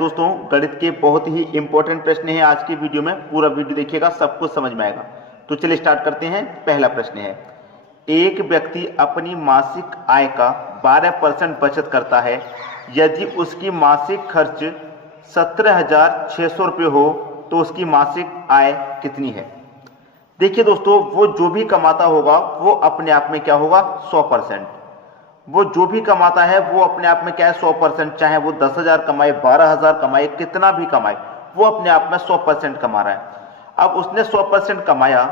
दोस्तों, गणित के बहुत ही इंपॉर्टेंट प्रश्न हैं आज की वीडियो में। पूरा वीडियो देखिएगा, सब कुछ समझ में आएगा। तो चलिए स्टार्ट करते हैं। पहला प्रश्न है, एक व्यक्ति अपनी मासिक आय का 12% बचत करता है। यदि उसकी मासिक खर्च 17,600 रुपये हो तो उसकी मासिक आय कितनी है। देखिए दोस्तों, वो जो भी कमाता होगा वो अपने आप में क्या होगा, 100%। वो जो भी कमाता है वो अपने आप में क्या है, 100%। चाहे वो 10,000 कमाए, 12,000 कमाए, कितना भी कमाए, वो अपने आप में 100% कमा रहा है। अब उसने 100% कमाया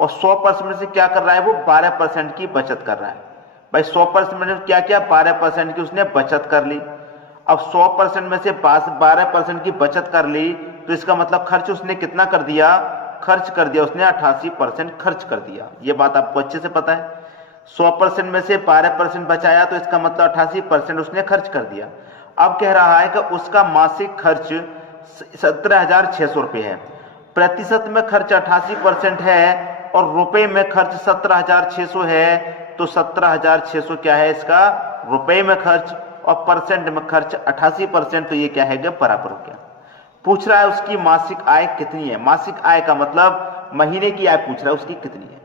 और 100% में से क्या कर रहा है, वो 12% की बचत कर रहा है। भाई 100% में क्या किया, 12% की उसने बचत कर ली। अब 100% में से 12% की बचत कर ली तो इसका मतलब खर्च उसने कितना कर दिया, खर्च कर दिया उसने 88% खर्च कर दिया। ये बात आपको अच्छे से पता है। 100% में से 12% बचाया तो इसका मतलब 88% उसने खर्च कर दिया। अब कह रहा है कि उसका मासिक खर्च 17,600 रुपये है। प्रतिशत में खर्च 88% है और रुपए में खर्च 17,600 है। तो 17,600 क्या है इसका, रुपए में खर्च, और परसेंट में खर्च 88%। तो ये क्या है, बराबर हो गया। पूछ रहा है उसकी मासिक आय कितनी है। मासिक आय का मतलब महीने की आय पूछ रहा है, उसकी कितनी है।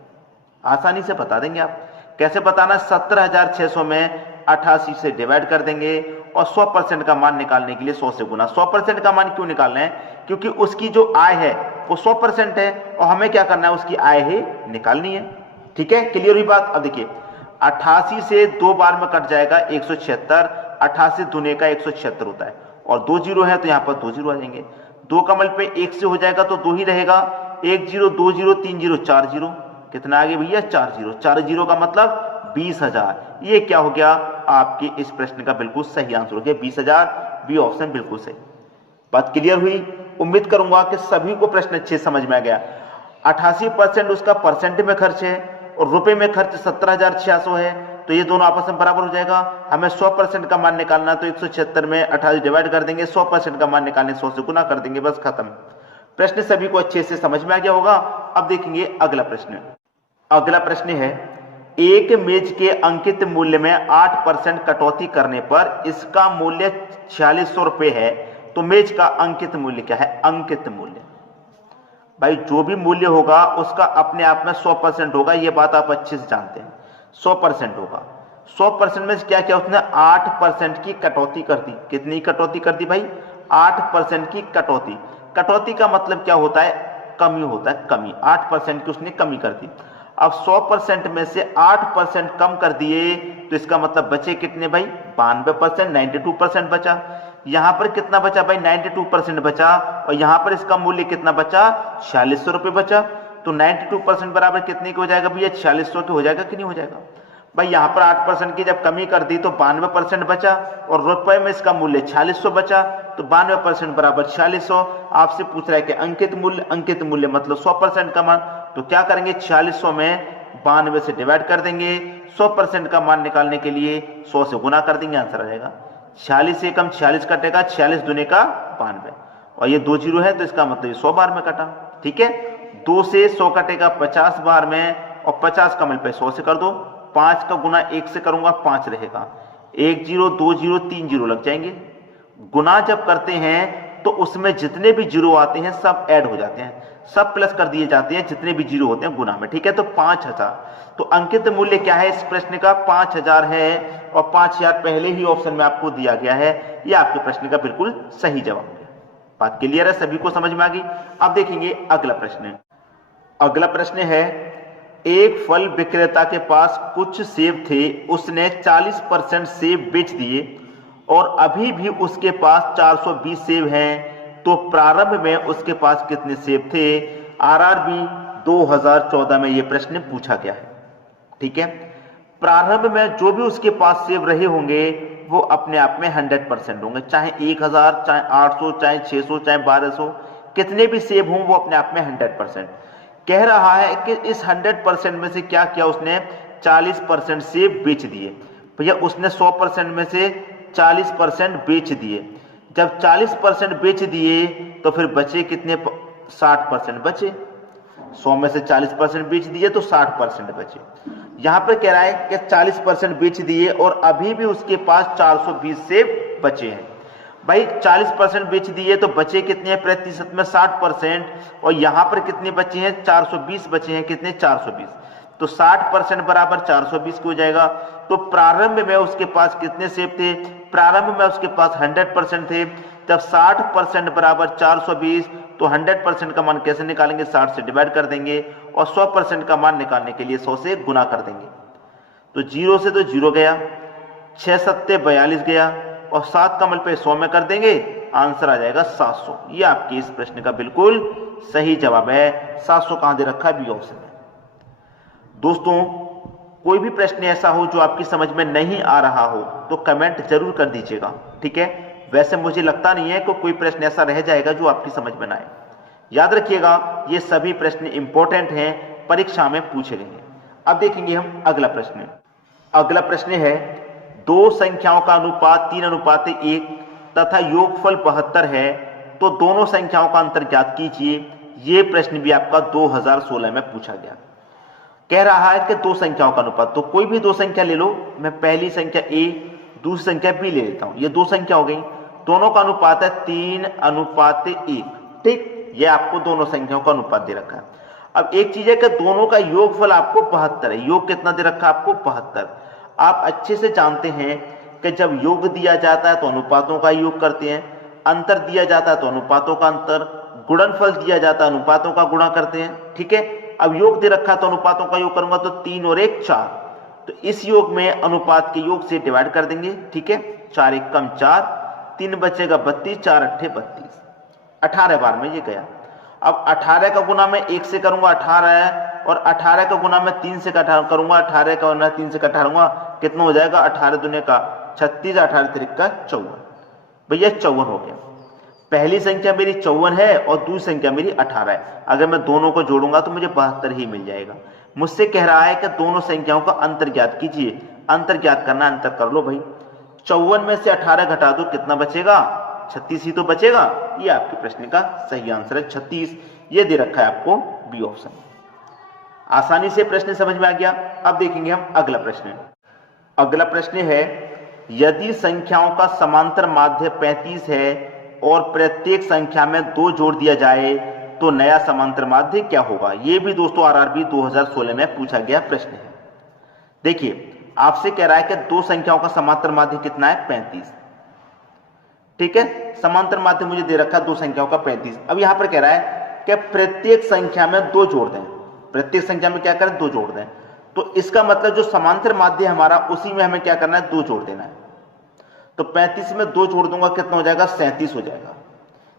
आसानी से बता देंगे आप। कैसे बताना, 17,600 में 88 से डिवाइड कर देंगे और 100% का मान निकालने के लिए 100 से गुना। 100% का मान क्यों निकालना है, क्योंकि उसकी जो आय है वो 100% है और हमें क्या करना है, उसकी आय ही निकालनी है। ठीक है, क्लियर हुई बात। अब देखिए, 88 से 2 बार में कट जाएगा 176। 88 दूने का 176 होता है और 2 जीरो है तो यहाँ पर 2 जीरो आ जाएंगे। 2 कमल पे 1 से हो जाएगा तो 2 ही रहेगा। 1 जीरो, 2 जीरो, 3 जीरो, 4 जीरो, कितना आगे भैया, 4 जीरो। 4 जीरो का मतलब 20,000। ये क्या हो गया, आपके इस प्रश्न का बिल्कुल सही आंसर हो गया 20,000। बी ऑप्शन बिल्कुल सही। बात क्लियर हुई। उम्मीद करूंगा कि सभी को प्रश्न अच्छे समझ में आ गया। 88% उसका परसेंट में खर्च है और रुपए में खर्च 17,600 है। तो ये दोनों आपस में बराबर हो जाएगा। हमें 100% का मान निकालना, तो 176 में 88 डिवाइड कर देंगे, 100% का मान निकालने 100 से गुना कर देंगे, बस खत्म। प्रश्न सभी को अच्छे से समझ में आ गया होगा। अब देखेंगे अगला प्रश्न। अगला प्रश्न है, एक मेज के अंकित मूल्य में 8% कटौती करने पर इसका मूल्य 4600 रुपये है। तो मेज का अंकित मूल्य क्या है, अंकित मूल्य। भाई जो भी मूल्य होगा उसका अपने आप में 100% होगा, ये बात आप अच्छे से जानते हैं। 100% होगा। 100% में क्या किया उसने, 8% की कटौती कर दी। कितनी कटौती कर दी भाई, 8% की कटौती। कटौती का मतलब क्या होता है, कमी होता है, कमी। 8% की उसने कमी कर दी। अब 100% में से 8% कम कर दिए तो इसका मतलब बचे कितने भाई, 92%, 92% बचा। यहां पर कितना बचा भाई, 92% बचा। और यहां पर इसका मूल्य कितना बचा, 4600 रुपये बचा। तो 92% बराबर कितने के हो जाएगा भैया, 4600 के हो जाएगा कि नहीं हो जाएगा भाई। यहां पर 8% की जब कमी कर दी तो 92% बचा और रुपए में इसका मूल्य 4600 बचा। तो 92% बराबर 4600। आपसे पूछ रहा है कि अंकित मूल्य, अंकित मूल्य मतलब 100% का मान। तो क्या करेंगे, 4600 में 92 से डिवाइड कर देंगे। 100% का मान निकालने के लिए 100 से गुना कर देंगे, आंसर आ जाएगा। 46 से कम 46 कटेगा, 46 दूने का 92 और ये 2 जीरो है तो इसका मतलब 100 बार में कटा। ठीक है, 2 से 100 कटेगा 50 बार में और 50 कमल पे 100 से कर दो। 5 का गुना 1 से करूंगा, 5 रहेगा। 1 जीरो, 2 जीरो, 3 जीरो लग जाएंगे। गुना जब करते हैं तो उसमें जितने भी जीरो आते हैं सब ऐड हो जाते हैं, सब प्लस कर दिए जाते हैं जितने भी जीरो होते हैं गुना में। ठीक है, तो 5000। तो अंकित मूल्य क्या है इस प्रश्न का, 5000 है और 5000 पहले ही ऑप्शन में आपको दिया गया है। ये आपके प्रश्न का बिल्कुल सही जवाब है। बात क्लियर है, सभी को समझ में आ गई। अब देखेंगे अगला प्रश्न। अगला प्रश्न है, एक फल विक्रेता के पास कुछ सेब थे, उसने 40% सेब बेच दिए और अभी भी उसके पास 420 सेब हैं। तो प्रारंभ में उसके पास कितने सेब थे। आरआरबी 2014 में यह प्रश्न पूछा गया है। ठीक है, प्रारंभ में जो भी उसके पास सेब रहे होंगे वो अपने आप में 100% होंगे, चाहे 1000, चाहे 800, चाहे 600, चाहे 1200, कितने भी सेब हों वो अपने आप में 100%। कह रहा है कि इस 100% में से क्या किया उसने, 40% सेब बेच दिए। भैया उसने 100% में से 40% बेच दिए। जब 40% बेच दिए तो फिर बचे कितने, 60% बचे। 100 में से 40% बेच दिए तो 60% बचे। यहां पर कह रहा है कि 40% बेच दिए और अभी भी उसके पास 420 सेब बचे हैं। भाई 40% बेच दिए तो बचे कितने हैं प्रतिशत में 60%, और यहां पर कितने बचे हैं 420 बचे हैं, कितने 420, तो 60% बराबर 420 हो जाएगा। तो प्रारंभ में उसके पास कितने सेब थे, प्रारंभ में उसके पास 100% थे, जब 60% बराबर 420 तो 100% का मान कैसे निकालेंगे, 60 से डिवाइड कर देंगे और 100% का मान निकालने के लिए 100 से गुना कर देंगे। तो 0 से तो 0 गया, 6 सत्ते 42 गया और 7 का मल्टीप्लाई 100 में कर देंगे, आंसर आ जाएगा 700। ये आपके इस प्रश्न का बिल्कुल सही जवाब है। 700 कहां दे रखा है, बी ऑप्शन में। दोस्तों कोई भी प्रश्न ऐसा हो जो आपकी समझ में नहीं आ रहा हो तो कमेंट जरूर कर दीजिएगा, ठीक है। वैसे मुझे लगता नहीं है कि कोई प्रश्न ऐसा रह जाएगा जो आपकी समझ में ना आए। याद रखिएगा ये सभी प्रश्न इंपॉर्टेंट हैं, परीक्षा में पूछे गए हैं। अब देखेंगे हम अगला प्रश्न। अगला प्रश्न है 2 संख्याओं का अनुपात 3:1 तथा योगफल 72 है, तो दोनों संख्याओं का अंतर ज्ञात कीजिए। ये प्रश्न भी आपका 2016 में पूछा गया। कह रहा है कि 2 संख्याओं का अनुपात, तो कोई भी 2 संख्या ले लो, मैं पहली संख्या a दूसरी संख्या b ले लेता हूं। ये 2 संख्या हो गई, दोनों का अनुपात है 3:1, ठीक। ये आपको दोनों संख्याओं का अनुपात दे रखा है। अब एक चीज है कि दोनों का योगफल आपको 72 है। योग कितना दे रखा है आपको 72। आप अच्छे से जानते हैं कि जब योग दिया जाता है तो अनुपातों का योग करते हैं, अंतर दिया जाता है तो अनुपातों का अंतर, गुणनफल दिया जाता है अनुपातों का गुणा करते हैं, ठीक है। अब योग दे रखा है तो अनुपातों का योग करूंगा तो 3 और 1 4, तो इस योग में अनुपात के योग से डिवाइड कर देंगे, ठीक है। 4 1 कम 4, 3 बचेगा 32, 4 8 32, 18 बार में ये गया। अब 18 का गुना मैं 1 से करूंगा 18 है, और 18 का गुना मैं 3 से करूंगा, 18 का गुना 3 से करूंगा, कितना हो जाएगा 18 दूने का 36, 18 3 का 54, भैया 54 हो गया। पहली संख्या मेरी 54 है और दूसरी संख्या मेरी 18 है। अगर मैं दोनों को जोड़ूंगा तो मुझे 72 ही मिल जाएगा। मुझसे कह रहा है कि दोनों संख्याओं का अंतर ज्ञात कीजिए। अंतर ज्ञात करना, अंतर कर लो भाई। 54 में से 18 घटा दो, कितना बचेगा 36 ही तो बचेगा। ये आपके प्रश्न का सही आंसर है 36। ये दे रखा है आपको बी ऑप्शन। आसानी से प्रश्न समझ में आ गया। अब देखेंगे हम अगला प्रश्न। अगला प्रश्न है यदि संख्याओं का समांतर माध्य 35 है और प्रत्येक संख्या में 2 जोड़ दिया जाए तो नया समांतर माध्य क्या होगा। यह भी दोस्तों आरआरबी 2016 में पूछा गया प्रश्न है। देखिए आपसे कह रहा है कि 2 संख्याओं का समांतर माध्य कितना है 35, ठीक है। समांतर माध्य मुझे दे रखा है 2 संख्याओं का 35। अब यहां पर कह रहा है कि प्रत्येक संख्या में 2 जोड़ दें, प्रत्येक संख्या में क्या करें 2 जोड़ दें। तो इसका मतलब जो समांतर माध्य हमारा उसी में हमें क्या करना है 2 जोड़ देना है। तो 35 में 2 जोड़ दूंगा, कितना हो जाएगा 37 हो जाएगा।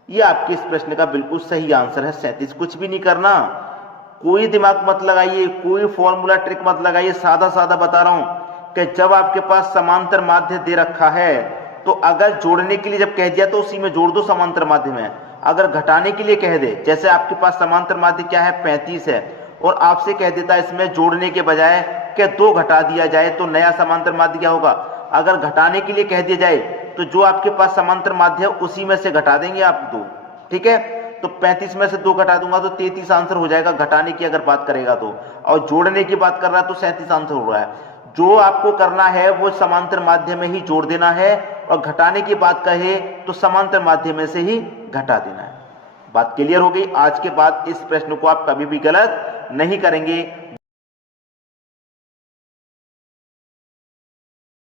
ये आपके इस प्रश्न का बिल्कुल सही आंसर है 37। कुछ भी नहीं करना, कोई दिमाग मत लगाइए, कोई फॉर्मूला ट्रिक मत लगाइए, सादा सादा बता रहा हूं कि जब आपके पास समांतर माध्य दे रखा है तो अगर जोड़ने के लिए जब कह दिया तो उसी में जोड़ दो समांतर माध्य में। अगर घटाने के लिए कह दे, जैसे आपके पास समांतर माध्य क्या है 35 है और आपसे कह देता है इसमें जोड़ने के बजाय कि 2 घटा दिया जाए तो नया समांतर माध्य क्या होगा। अगर घटाने के लिए कह दिया जाए तो जो आपके पास समांतर माध्य है उसी में से घटा देंगे आप 2, ठीक है। तो 35 में से 2 घटा दूंगा तो 33 आंसर हो जाएगा घटाने की अगर बात करेगा तो, और जोड़ने की बात कर रहा है तो 37 आंसर हो रहा है। जो आपको करना है वो समांतर माध्य में ही जोड़ देना है, और घटाने की बात कहे तो समांतर माध्य में से ही घटा देना है। बात क्लियर हो गई। आज के बाद इस प्रश्न को आप कभी भी गलत नहीं करेंगे।